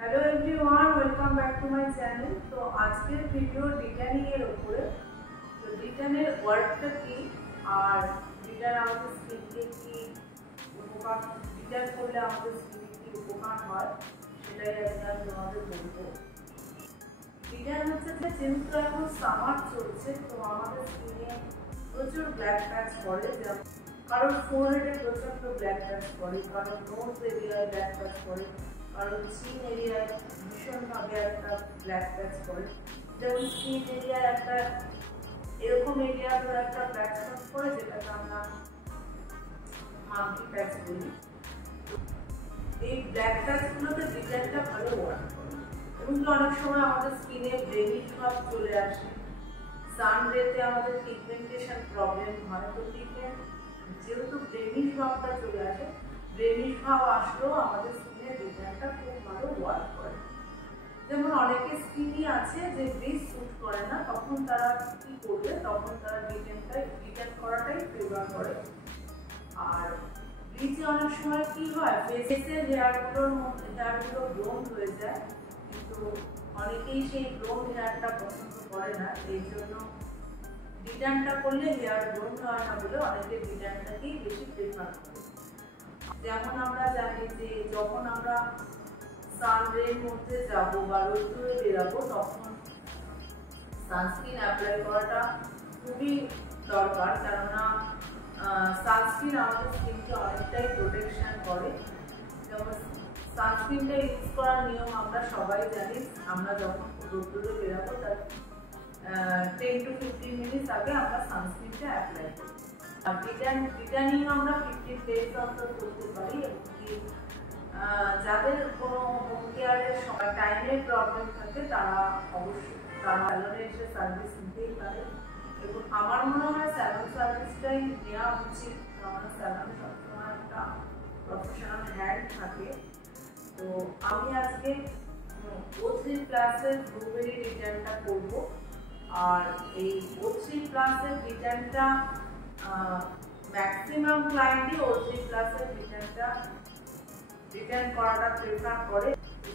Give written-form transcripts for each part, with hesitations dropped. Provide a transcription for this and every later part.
Hello everyone, welcome back to my channel. तो आजকের video ডিটানিং এর উপরে। তো ডিটানের ওয়ার্কটা কি আর ডিটান আমাদের স্কিনকে কি উপকার, ডিটান করলে আমাদের স্কিনে কি উপকার হয় সেটাই আমি তোমাদের বলবো। ডিটান হচ্ছে যে যেহেতু এখন সামার চলছে, তো আমাদের স্কিনে প্রচুর ব্ল্যাক প্যাচ পড়ে, যেমন কারোর ফোরহেডে প্রচন্ড ব্ল্যাক প্যাচ পড়ে, কারোর নোজ এরিয়ায় ব্ল্যাক প্যাচ পড়ে, কারণ চিন এরিয়ায় ভীষণভাবে একটা ব্ল্যাক প্যাচ পড়ে। যেমন চিন এরিয়ায় একটা এরকম এরিয়ার একটা ব্ল্যাক প্যাচ পড়ে, যেটাকে আমরা মাঙ্কি প্যাচ বলি। এই ব্ল্যাক প্যাচগুলোতে ডিটানটা ভালো ওয়ার্ক করে, এবং অনেক সময় আমাদের স্কিনে ব্লেমিশ ভাব চলে আসে, সানরেতে আমাদের পিগমেন্টেশন প্রবলেম হয়। তো পিগমেন্ট যেহেতু ব্লেমিশ ভাবটা চলে আসে, ব্লেমিশ ভাব আসলেও আমাদের স্কিনে ডিটানটা খুব ভালো ওয়ার্ক করে। যেমন অনেকে স্কিনই আছে যে ব্লিচ স্যুট করে না, তখন তারা কি করবে, তখন তারা ডিটান করাটাই প্রেফার করে। আর ব্লিচে অনেক সময় কি হয়, ফেসের হেয়ারগুলোর মধ্যে হেয়ারগুলো ব্লোন্ড হয়ে যায়, কিন্তু অনেকেই সেই ব্লোন্ড হেয়ারটা পছন্দ করে না। এই জন্য ডিটানটা করলে হেয়ার ব্লোন্ড হয় না বলে অনেকে ডিটানটাকেই বেশি প্রেফার করে। যেমন আমরা জানি যে যখন আমরা সানরের মধ্যে যাব বা রোদ্দুরে বেরাবো, তখন সানস্ক্রিন অ্যাপ্লাই করাটা খুবই দরকার, কেননা সানস্ক্রিন আমাদের স্কিনকে অনেকটাই প্রোটেকশন করে। যেমন সানস্ক্রিনটা ইউজ করার নিয়ম আমরা সবাই জানি। আমরা যখন রোদ্দুরে বেরাবো তার 10 to 15 মিনিট আগে আমরা সানস্ক্রিনটা অ্যাপ্লাই করি। আর ডিটানিং আমরা 15 ডেজ অন্তর করতে পারি। যাদের কোনো হোম কেয়ারের সময় টাইমের প্রবলেম থাকে, তারা অবশ্যই তারা স্যালনে এসে সার্ভিস নিতেই পারে, এবং আমার মনে হয় স্যালন সার্ভিসটাই নেওয়া উচিত, কারণ স্যালনে সবসময় একটা প্রফেশনাল হ্যান্ড থাকে। তো আমি আজকে O3+ এর ব্লুবেরি ডিটানটা করবো। আর এই O3+ এর ডিটানটা ম্যাক্সিমাম ক্লায়েন্টই O3+ এর ডিটানটা ডিটান করাটা প্রেফার করে।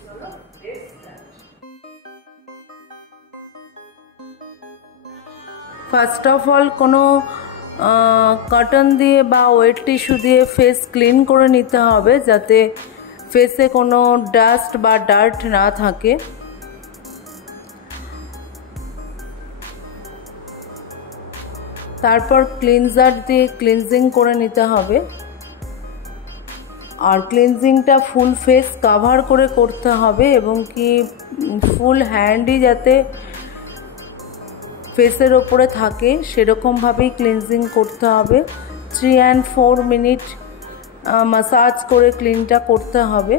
চলো let's start. First of all কোনো কটন দিয়ে বা ওয়েট টিস্যু দিয়ে ফেস ক্লিন করে নিতে হবে, যাতে ফেসে কোনো ডাস্ট বা ডার্ট না থাকে। তারপর ক্লিনজার দিয়ে ক্লিনজিং করে নিতে হবে, আর ক্লিনজিংটা ফুল ফেস কাভার করে করতে হবে, এবং কি ফুল হ্যান্ডই যাতে ফেসের ওপরে থাকে সেরকমভাবেই ক্লিনজিং করতে হবে। 3 and 4 মিনিট মাসাজ করে ক্লিনটা করতে হবে।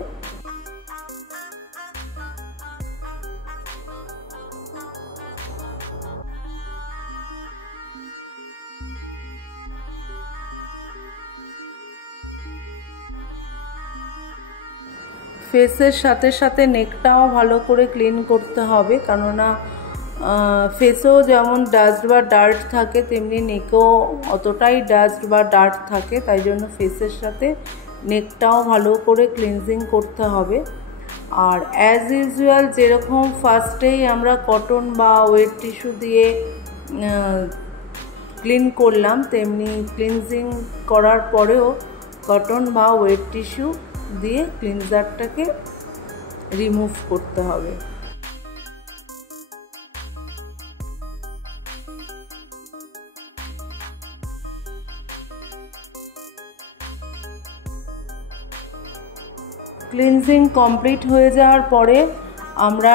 ফেসের সাথে সাথে নেকটাও ভালো করে ক্লিন করতে হবে, কেননা ফেসেও যেমন ডাস্ট বা ডার্ট থাকে, তেমনি নেকেও অতটাই ডাস্ট বা ডার্ট থাকে, তাই জন্য ফেসের সাথে নেকটাও ভালো করে ক্লিনজিং করতে হবে। আর অ্যাজ ইউজুয়াল যেরকম ফার্স্টেই আমরা কটন বা ওয়েট টিস্যু দিয়ে ক্লিন করলাম, তেমনি ক্লিনজিং করার পরেও কটন বা ওয়েট টিস্যু দিয়ে ক্লিনজারটাকে রিমুভ করতে হবে। ক্লিনজিং কমপ্লিট হয়ে যাওয়ার পরে আমরা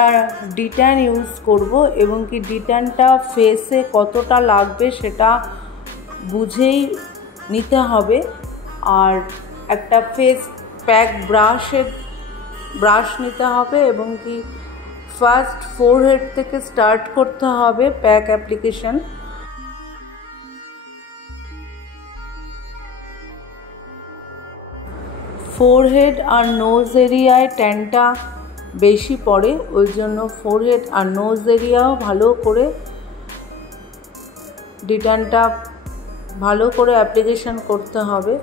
ডিটান ইউজ করব, এবং কি ডিটানটা ফেসে কতটা লাগবে সেটা বুঝেই নিতে হবে। আর একটা ফেস প্যাক ব্রাশ নিতে হবে, এবং কি ফার্স্ট ফোরহেড থেকে স্টার্ট করতে হবে প্যাক অ্যাপ্লিকেশন। ফোরহেড আর নোজ এরিয়ায় ট্যানটা বেশি পড়ে, ওই জন্য ফোরহেড আর নোজ এরিয়াও ভালো করে ডিটানটা ভালো করে অ্যাপ্লিকেশন করতে হবে।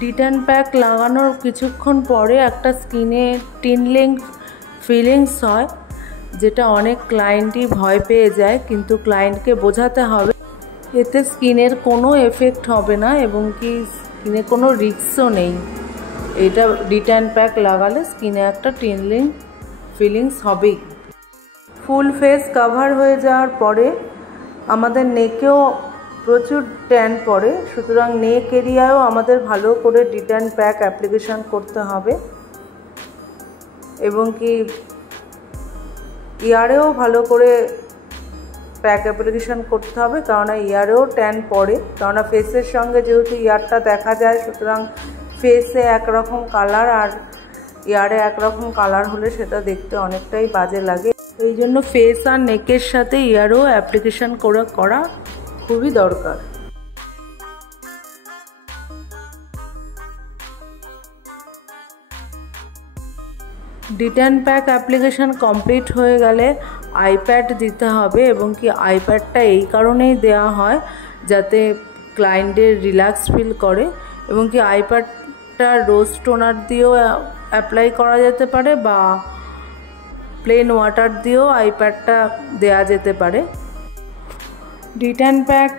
ডিটান প্যাক লাগানোর কিছুক্ষণ পরে একটা স্কিনে টিনলিং ফিলিংস হয়, যেটা অনেক ক্লায়েন্টই ভয় পেয়ে যায়, কিন্তু ক্লায়েন্টকে বোঝাতে হবে এতে স্কিনের কোনো এফেক্ট হবে না এবং কি স্কিনে কোনো রিস্কও নেই। এটা ডিটান প্যাক লাগালে স্কিনে একটা টিনলিং ফিলিংস হবেই। ফুল ফেস কভার হয়ে যাওয়ার পরে আমাদের নেকেও প্রচুর ট্যান পড়ে, সুতরাং নেক এরিয়ায়ও আমাদের ভালো করে ডিটান প্যাক অ্যাপ্লিকেশান করতে হবে এবং কি ইয়ারেও ভালো করে প্যাক অ্যাপ্লিকেশান করতে হবে, কারণ ইয়ারেও ট্যান পড়ে, কারণ ফেসের সঙ্গে যেহেতু ইয়ারটা দেখা যায়, সুতরাং ফেসে একরকম কালার আর ইয়ারে একরকম কালার হলে সেটা দেখতে অনেকটাই বাজে লাগে। এই জন্য ফেস আর নেকের সাথে ইয়ারও অ্যাপ্লিকেশান করা খুবই দরকার। ডিটান প্যাক অ্যাপ্লিকেশান কমপ্লিট হয়ে গেলে আইপ্যাড দিতে হবে এবং কি আইপ্যাডটা এই কারণেই দেওয়া হয় যাতে ক্লায়েন্টের রিল্যাক্স ফিল করে এবং কি আইপ্যাডটা রোজ টোনার দিয়েও অ্যাপ্লাই করা যেতে পারে বা প্লেন ওয়াটার দিয়েও আইপ্যাডটা দেওয়া যেতে পারে। ডিটান প্যাক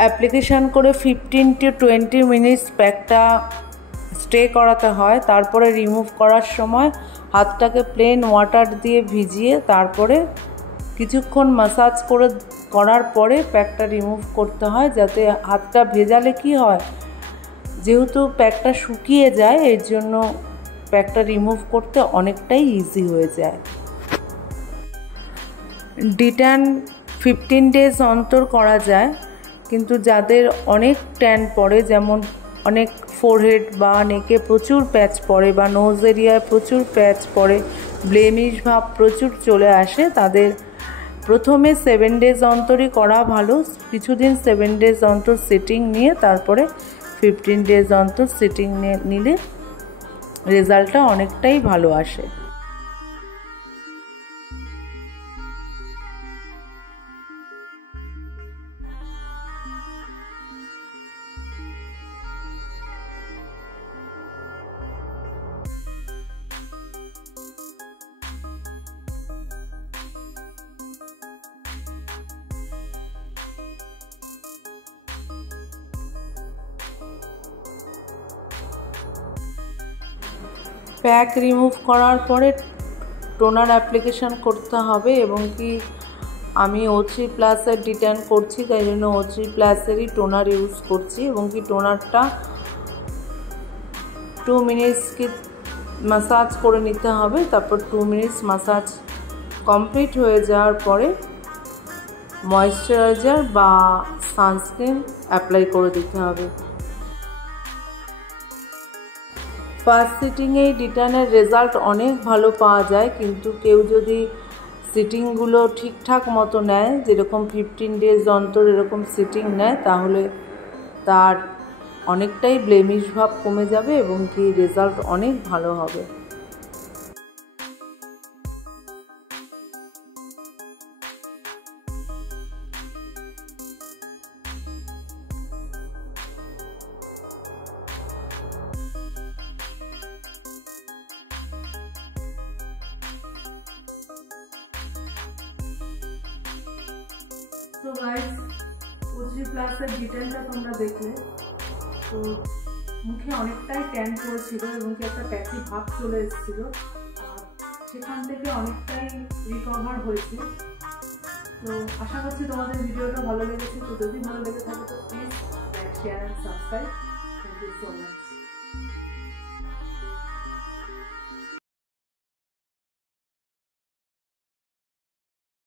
অ্যাপ্লিকেশান করে 15 to 20 মিনিটস প্যাকটা স্টে করাতে হয়, তারপরে রিমুভ করার সময় হাতটাকে প্লেন ওয়াটার দিয়ে ভিজিয়ে তারপরে কিছুক্ষণ ম্যাসাজ করার পরে প্যাকটা রিমুভ করতে হয়, যাতে হাতটা ভেজালে কি হয়, যেহেতু প্যাকটা শুকিয়ে যায় এর জন্য প্যাকটা রিমুভ করতে অনেকটাই ইজি হয়ে যায়। ডিটান 15 ডেজ অন্তর করা যায়, কিন্তু যাদের অনেক ট্যান পড়ে, যেমন অনেক ফোরহেড বা নেকে প্রচুর প্যাচ পড়ে বা নোজ এরিয়ায় প্রচুর প্যাচ পড়ে, ব্লেমিশ ভাব প্রচুর চলে আসে, তাদের প্রথমে 7 ডেজ অন্তরই করা ভালো। কিছুদিন 7 ডেজ অন্তর সিটিং নিয়ে তারপরে 15 ডেজ অন্তর সিটিং নিলে রেজাল্টটা অনেকটাই ভালো আসে। প্যাক রিমুভ করার পরে টোনার অ্যাপ্লিকেশান করতে হবে এবং কি আমি O3+ ডিটান করছি, তাই জন্য O3+-এরই টোনার ইউজ করছি এবং কি টোনারটা 2 মিনিটস কি ম্যাসাজ করে নিতে হবে, তারপর 2 মিনিটস ম্যাসাজ কমপ্লিট হয়ে যাওয়ার পরে ময়েশ্চারাইজার বা সানস্ক্রিন অ্যাপ্লাই করে দিতে হবে। ফার্স্ট সিটিংয়েই ডিটানের রেজাল্ট অনেক ভালো পাওয়া যায়, কিন্তু কেউ যদি সিটিংগুলো ঠিকঠাক মতো নেয়, যেরকম 15 ডেজ অন্তর এরকম সিটিং নেয়, তাহলে তার অনেকটাই ব্লেমিশ ভাব কমে যাবে এবং কি রেজাল্ট অনেক ভালো হবে। তো গাইস, O3+ ডিটেলটা তোমরা দেখলে, তো মুখে অনেকটাই ট্যান পড়েছিল এবং কি একটা প্যাচি ভাব চলে এসেছিল, আর সেখান থেকে অনেকটাই রিকভার হয়েছে। তো আশা করছি তোমাদের ভিডিওটা ভালো লেগেছে। তো যদি ভালো লেগে থাকে তো please like, share and subscribe. Thank you so much.